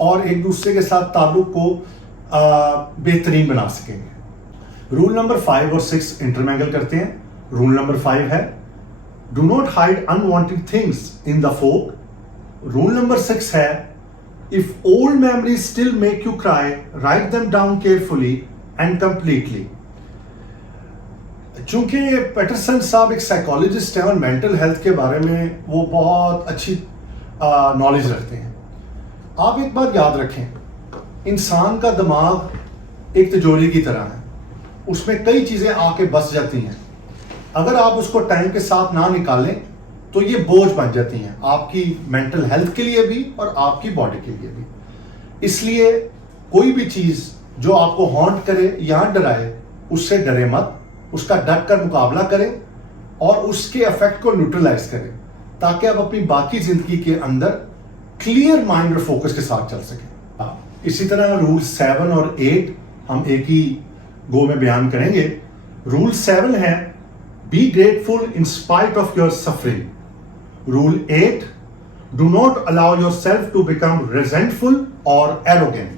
اور ایک دوسرے کے ساتھ تعلق کو بہترین بنا سکیں گے. رول نمبر 5 اور 6 انٹرمینگل کرتے ہیں. رول نمبر 5 ہے do not hide unwanted things in the folk. Roll number 6 ہے if old memories still make you cry, write them down carefully and completely. چونکہ پیٹرسن صاحب ایک سائیکالوجسٹ ہیں اور مینٹل ہیلتھ کے بارے میں وہ بہت اچھی نالج رکھتے ہیں. آپ ایک بات یاد رکھیں, انسان کا دماغ ایک تجوری کی طرح ہے, اس میں کئی چیزیں آ کے بس جاتی ہیں. اگر آپ اس کو ٹائم کے ساتھ نہ نکالیں تو یہ بوجھ بن جاتی ہیں آپ کی مینٹل ہیلتھ کے لیے بھی اور آپ کی باڈی کے لیے بھی. اس لیے کوئی بھی چیز جو آپ کو ہانٹ کرے یا ڈرائے اس سے ڈرے مت, اس کا ڈٹ کر مقابلہ کریں اور اس کے افیکٹ کو نیوٹرلائز کریں تاکہ آپ اپنی باقی زندگی کے اندر کلیئر مائنڈ اور فوکس کے ساتھ چل سکیں. اسی طرح رول 7 اور 8 ہم ایک ہی گو میں بیان کریں گے. رول 7 ہے be grateful in spite of your suffering. Rule 8, do not allow yourself to become resentful or arrogant.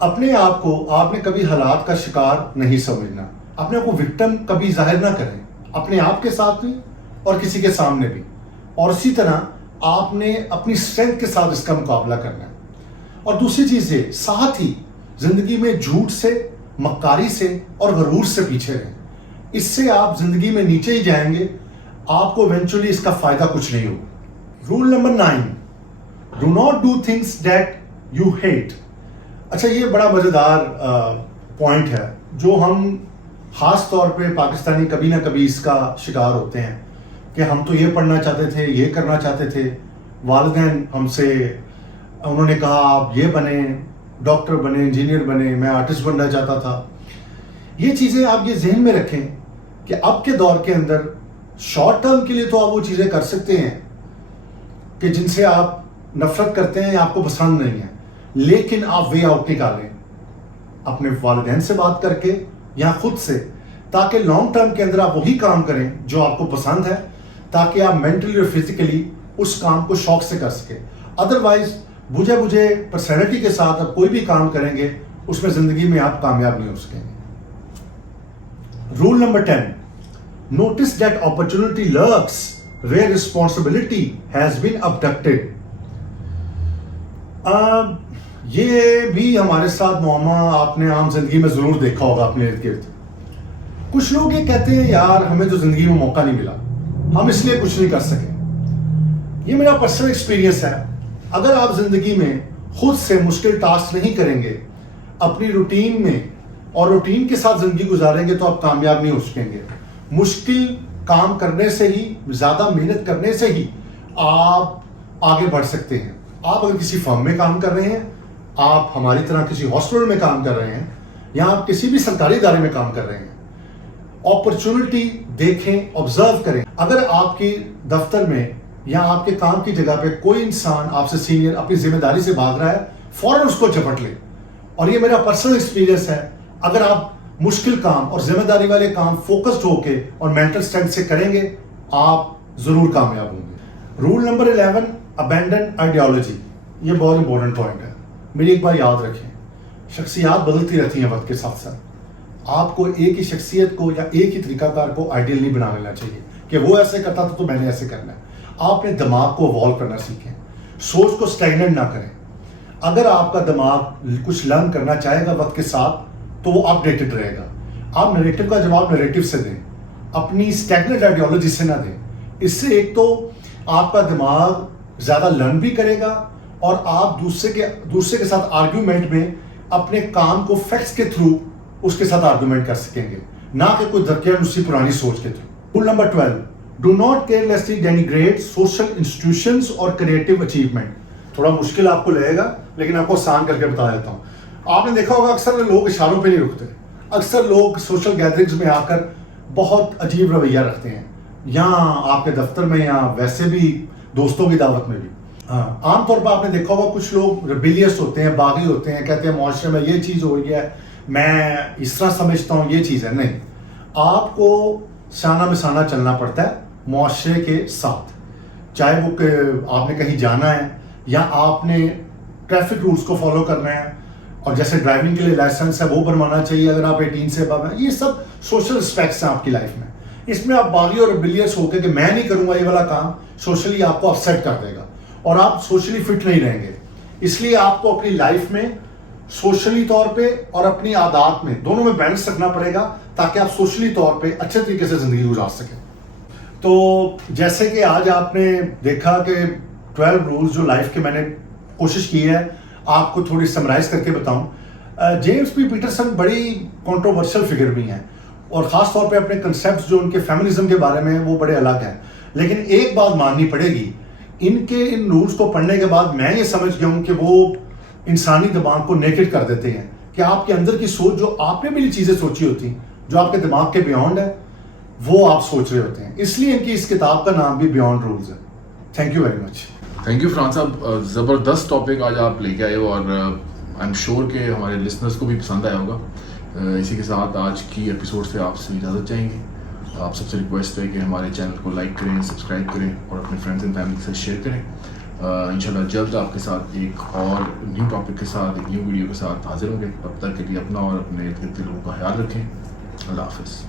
اپنے آپ کو آپ نے کبھی حالات کا شکار نہیں سمجھنا, اپنے آپ کو وکٹم کبھی ظاہر نہ کریں, اپنے آپ کے ساتھ بھی اور کسی کے سامنے بھی. اور اسی طرح آپ نے اپنی اسٹرینتھ کے ساتھ اس کا مقابلہ کرنا ہے. اور دوسری چیز یہ, ساتھ ہی زندگی میں جھوٹ سے, مکاری سے اور غرور سے پیچھے رہیں. اس سے آپ زندگی میں نیچے ہی جائیں گے, آپ کو ایونچولی اس کا فائدہ کچھ نہیں ہوگا. Roll number 9, do not do things that you hate. اچھا, یہ بڑا مزیدار پوائنٹ ہے جو ہم خاص طور پہ پاکستانی کبھی نہ کبھی اس کا شکار ہوتے ہیں کہ ہم تو یہ پڑھنا چاہتے تھے, یہ کرنا چاہتے تھے, والدین ہم سے انہوں نے کہا آپ یہ بنیں, ڈاکٹر بنے, انجینئر بنے, میں آرٹسٹ بننا چاہتا تھا. یہ چیزیں آپ یہ ذہن میں رکھیں کہ اب کے دور کے اندر شارٹ ٹرم کے لیے تو آپ وہ چیزیں کر سکتے ہیں کہ جن سے آپ نفرت کرتے ہیں یا آپ کو پسند نہیں ہے, لیکن آپ وے آؤٹ نکالیں اپنے والدین سے بات کر کے یا خود سے, تاکہ لانگ ٹرم کے اندر آپ وہی کام کریں جو آپ کو پسند ہے, تاکہ آپ مینٹلی اور فزیکلی اس کام کو شوق سے کر سکیں. ادروائز بجھے پرسنالٹی کے ساتھ آپ کوئی بھی کام کریں گے اس میں زندگی میں آپ کامیاب نہیں ہو سکیں گے. Roll number 10, notice that opportunity lurks where responsibility has been abducted. یہ بھی ہمارے ساتھ معاملہ آپ نے عام زندگی میں ضرور دیکھا ہوگا اپنے ارد گرد. کچھ لوگ یہ کہتے ہیں یار ہمیں تو زندگی میں موقع نہیں ملا, ہم اس لیے کچھ نہیں کر سکے. یہ میرا پرسنل ایکسپیرینس ہے. اگر آپ زندگی میں خود سے مشکل ٹاسک نہیں کریں گے, اپنی روٹین میں اور روٹین کے ساتھ زندگی گزاریں گے تو آپ کامیاب نہیں ہو سکیں گے. مشکل کام کرنے سے ہی, زیادہ محنت کرنے سے ہی آپ آگے بڑھ سکتے ہیں. آپ اگر کسی فرم میں کام کر رہے ہیں, آپ ہماری طرح کسی ہاسپٹل میں کام کر رہے ہیں, یا آپ کسی بھی سرکاری ادارے میں کام کر رہے ہیں, اپرچونٹی دیکھیں, آبزرو کریں. اگر آپ کی دفتر میں یا آپ کے کام کی جگہ پہ کوئی انسان آپ سے سینئر اپنی ذمہ داری سے بھاگ رہا ہے, فوراً اس کو جھپٹ لیں. اور یہ میرا پرسنل ایکسپیرینس ہے. اگر آپ مشکل کام اور ذمہ داری والے کام فوکسڈ ہو کے اور مینٹل اسٹرینتھ سے کریں گے, آپ ضرور کامیاب ہوں گے. Roll number 11, abandon ideology. یہ بہت امپورٹنٹ پوائنٹ ہے. میری ایک بار یاد رکھیں, شخصیات بدلتی رہتی ہیں وقت کے ساتھ ساتھ. آپ کو ایک ہی شخصیت کو یا ایک ہی طریقہ کار کو آئیڈیل نہیں بنا لینا چاہیے کہ وہ ایسے کرتا تھا تو میں نے ایسے کرنا ہے. آپ اپنے دماغ کو ایوالو کرنا سیکھیں, سوچ کو اسٹیگننٹ نہ کریں. اگر آپ کا دماغ کچھ لرن کرنا چاہے گا وقت کے ساتھ تو وہ اپ ڈیٹڈ رہے گا. آپ نیریٹو کا جواب نیریٹو سے دیں, اپنی اسٹیگننٹ آئیڈیالوجی سے نہ دیں. اس سے ایک تو آپ کا دماغ زیادہ لرن بھی کرے گا اور آپ دوسرے کے ساتھ آرگیومنٹ میں اپنے کام کو فیکٹس کے تھرو اس کے ساتھ آرگیومنٹ کر سکیں گے, نہ کہ کوئی درکیان اسی پرانی سوچ کے through. Roll number 12, do not carelessly denigrate social institutions اور کریٹو اچیومنٹ. تھوڑا مشکل آپ کو لگے گا لیکن آپ کو آسان کر کے بتا دیتا ہوں. آپ نے دیکھا ہوگا اکثر لوگ اشاروں پہ نہیں رکتے. اکثر لوگ سوشل گیدرنگز میں آ کر بہت عجیب رویہ رکھتے ہیں, یا آپ کے دفتر میں یا ویسے بھی دوستوں کی دعوت میں بھی. عام طور پر آپ نے دیکھا ہوگا کچھ لوگ ریبیلیس ہوتے ہیں, باغی ہوتے ہیں, کہتے ہیں معاشرے میں یہ چیز ہو رہی ہے, میں اس طرح سمجھتا ہوں یہ چیز ہے. نہیں, آپ کو شانہ بشانہ چلنا پڑتا ہے معاشرے کے ساتھ. چاہے وہ کہ آپ نے کہیں جانا ہے یا آپ نے ٹریفک رولز کو فالو کرنا ہے، اور جیسے ڈرائیونگ کے لیے لائسنس ہے وہ بنوانا چاہیے اگر آپ 18 سے ابو ہیں. یہ سب سوشل رسپیکٹس ہیں آپ کی لائف میں. اس میں آپ باغی اور ریبیلیس ہو کے کہ میں نہیں کروں گا یہ والا کام، سوشلی آپ کو اپسیٹ کر دے گا اور آپ سوشلی فٹ نہیں رہیں گے. اس لیے آپ کو اپنی لائف میں سوشلی طور پہ اور اپنی عادات میں دونوں میں بیلنس رکھنا پڑے گا تاکہ آپ سوشلی طور پہ اچھے طریقے سے زندگی گزار سکیں. تو جیسے کہ آج آپ نے دیکھا کہ 12 رولز جو لائف کے میں نے کوشش کی ہے آپ کو تھوڑی سمرائز کر کے بتاؤں. جیمس پی پیٹرسن بڑی کنٹروورشل فگر بھی ہیں اور خاص طور پہ اپنے کنسیپٹس جو ان کے فیمنزم کے بارے میں وہ بڑے الگ ہیں. لیکن ایک بات ماننی پڑے گی، ان رولز کو پڑھنے کے بعد میں یہ سمجھ گیا ہوں کہ وہ انسانی دماغ کو نیکڈ کر دیتے ہیں کہ آپ کے اندر کی سوچ جو آپ نے بھی چیزیں سوچی ہوتی ہیں جو آپ کے دماغ کے بیونڈ ہے وہ آپ سوچ رہے ہوتے ہیں. اس لیے ان کی اس کتاب کا نام بھی بیونڈ رولز ہے. Thank you very much. Thank you Farhan صاحب، زبردست ٹاپک آج آپ لے کے آئے ہو اور آئی ایم شیور کہ ہمارے لسنرس کو بھی پسند آیا ہوگا. اسی کے ساتھ آج کی ایپیسوڈ سے آپ سے اجازت چاہیں گے. آپ سب سے ریکویسٹ ہے کہ ہمارے چینل کو لائک کریں، سبسکرائب کریں اور اپنے فرینڈس اینڈ فیملی سے شیئر کریں. انشاءاللہ جلد آپ کے ساتھ ایک اور نیو ٹاپک کے ساتھ، ایک نیو ویڈیو کے ساتھ حاضر ہوں گے. تب تک کے لیے اپنا اور اپنے ارد گرد کے لوگوں کا خیال رکھیں. اللہ حافظ.